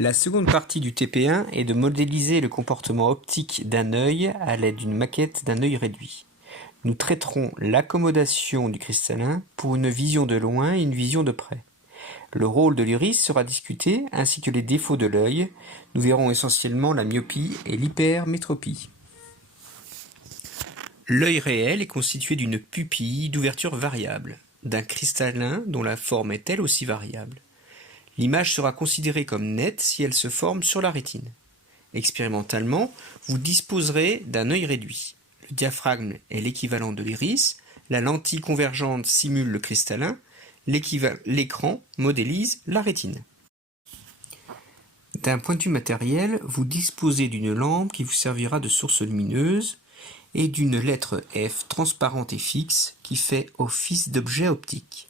La seconde partie du TP1 est de modéliser le comportement optique d'un œil à l'aide d'une maquette d'un œil réduit. Nous traiterons l'accommodation du cristallin pour une vision de loin et une vision de près. Le rôle de l'iris sera discuté, ainsi que les défauts de l'œil. Nous verrons essentiellement la myopie et l'hypermétropie. L'œil réel est constitué d'une pupille d'ouverture variable, d'un cristallin dont la forme est elle aussi variable. L'image sera considérée comme nette si elle se forme sur la rétine. Expérimentalement, vous disposerez d'un œil réduit. Le diaphragme est l'équivalent de l'iris, la lentille convergente simule le cristallin, l'écran modélise la rétine. D'un point de vue matériel, vous disposez d'une lampe qui vous servira de source lumineuse et d'une lettre F transparente et fixe qui fait office d'objet optique.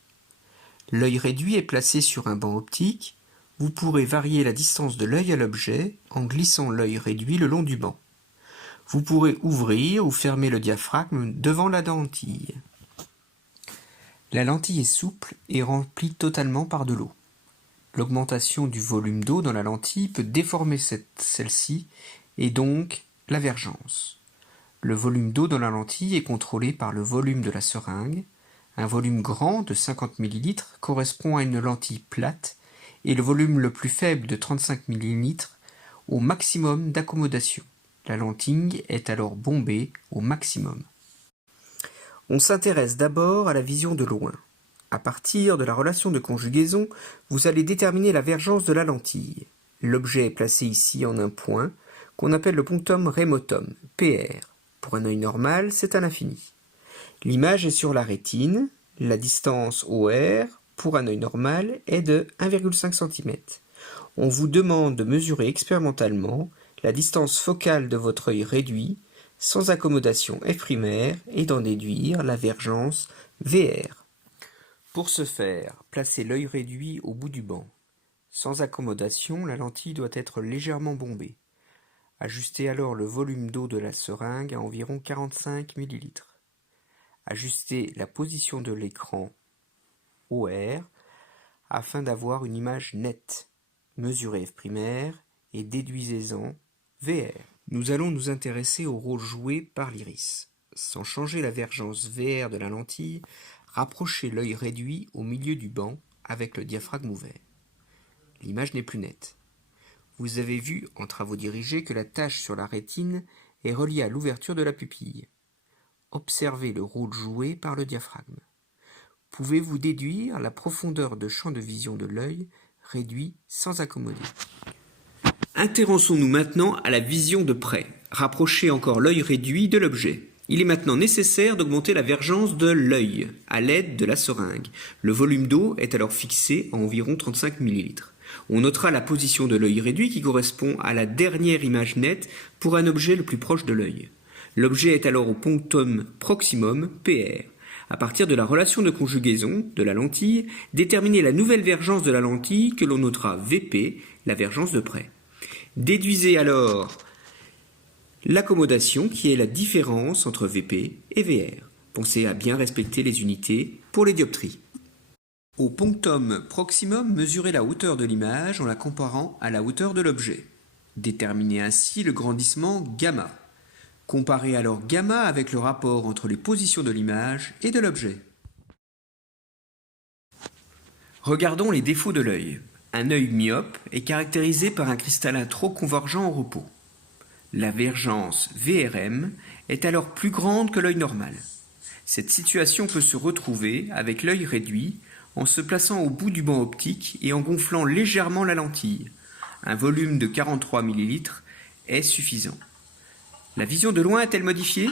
L'œil réduit est placé sur un banc optique. Vous pourrez varier la distance de l'œil à l'objet en glissant l'œil réduit le long du banc. Vous pourrez ouvrir ou fermer le diaphragme devant la lentille. La lentille est souple et remplie totalement par de l'eau. L'augmentation du volume d'eau dans la lentille peut déformer celle-ci et donc la vergence. Le volume d'eau dans la lentille est contrôlé par le volume de la seringue. Un volume grand de 50 ml correspond à une lentille plate et le volume le plus faible de 35 ml au maximum d'accommodation. La lentille est alors bombée au maximum. On s'intéresse d'abord à la vision de loin. À partir de la relation de conjugaison, vous allez déterminer la vergence de la lentille. L'objet est placé ici en un point qu'on appelle le punctum remotum, PR. Pour un œil normal, c'est à l'infini. L'image est sur la rétine. La distance OR pour un œil normal est de 1,5 cm. On vous demande de mesurer expérimentalement la distance focale de votre œil réduit sans accommodation F' et d'en déduire la vergence VR. Pour ce faire, placez l'œil réduit au bout du banc. Sans accommodation, la lentille doit être légèrement bombée. Ajustez alors le volume d'eau de la seringue à environ 45 ml. Ajustez la position de l'écran OR afin d'avoir une image nette. Mesurez F' et déduisez-en VR. Nous allons nous intéresser au rôle joué par l'iris. Sans changer la vergence VR de la lentille, rapprochez l'œil réduit au milieu du banc avec le diaphragme ouvert. L'image n'est plus nette. Vous avez vu en travaux dirigés que la tache sur la rétine est reliée à l'ouverture de la pupille. Observez le rôle joué par le diaphragme. Pouvez-vous déduire la profondeur de champ de vision de l'œil réduit sans accommoder? Intéressons-nous maintenant à la vision de près. Rapprochez encore l'œil réduit de l'objet. Il est maintenant nécessaire d'augmenter la vergence de l'œil à l'aide de la seringue. Le volume d'eau est alors fixé à environ 35 ml. On notera la position de l'œil réduit qui correspond à la dernière image nette pour un objet le plus proche de l'œil. L'objet est alors au punctum proximum, PR. À partir de la relation de conjugaison de la lentille, déterminez la nouvelle vergence de la lentille que l'on notera VP, la vergence de près. Déduisez alors l'accommodation qui est la différence entre VP et VR. Pensez à bien respecter les unités pour les dioptries. Au punctum proximum, mesurez la hauteur de l'image en la comparant à la hauteur de l'objet. Déterminez ainsi le grandissement gamma. Comparez alors gamma avec le rapport entre les positions de l'image et de l'objet. Regardons les défauts de l'œil. Un œil myope est caractérisé par un cristallin trop convergent au repos. La vergence VRM est alors plus grande que l'œil normal. Cette situation peut se retrouver avec l'œil réduit en se plaçant au bout du banc optique et en gonflant légèrement la lentille. Un volume de 43 ml est suffisant. La vision de loin est-elle modifiée?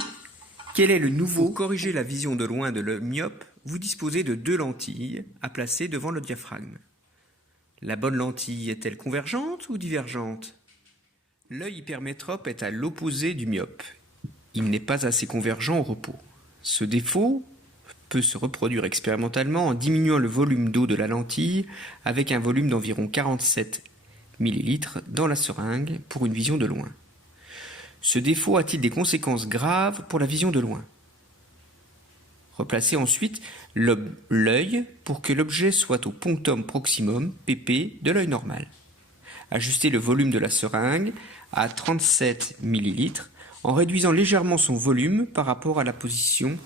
Quel est le nouveau? Pour corriger la vision de loin de l'œil myope, vous disposez de deux lentilles à placer devant le diaphragme. La bonne lentille est-elle convergente ou divergente? L'œil hypermétrope est à l'opposé du myope. Il n'est pas assez convergent au repos. Ce défaut peut se reproduire expérimentalement en diminuant le volume d'eau de la lentille avec un volume d'environ 47 ml dans la seringue pour une vision de loin. Ce défaut a-t-il des conséquences graves pour la vision de loin? Replacez ensuite l'œil pour que l'objet soit au punctum proximum, PP, de l'œil normal. Ajustez le volume de la seringue à 37 ml en réduisant légèrement son volume par rapport à la position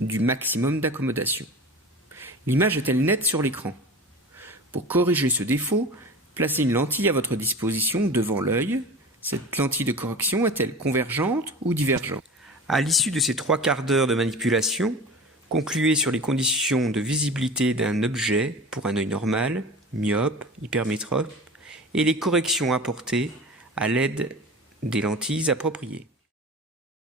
du maximum d'accommodation. L'image est-elle nette sur l'écran? Pour corriger ce défaut, placez une lentille à votre disposition devant l'œil. Cette lentille de correction est-elle convergente ou divergente? À l'issue de ces 3/4 d'heure de manipulation, concluez sur les conditions de visibilité d'un objet pour un œil normal, myope, hypermétrope, et les corrections apportées à l'aide des lentilles appropriées.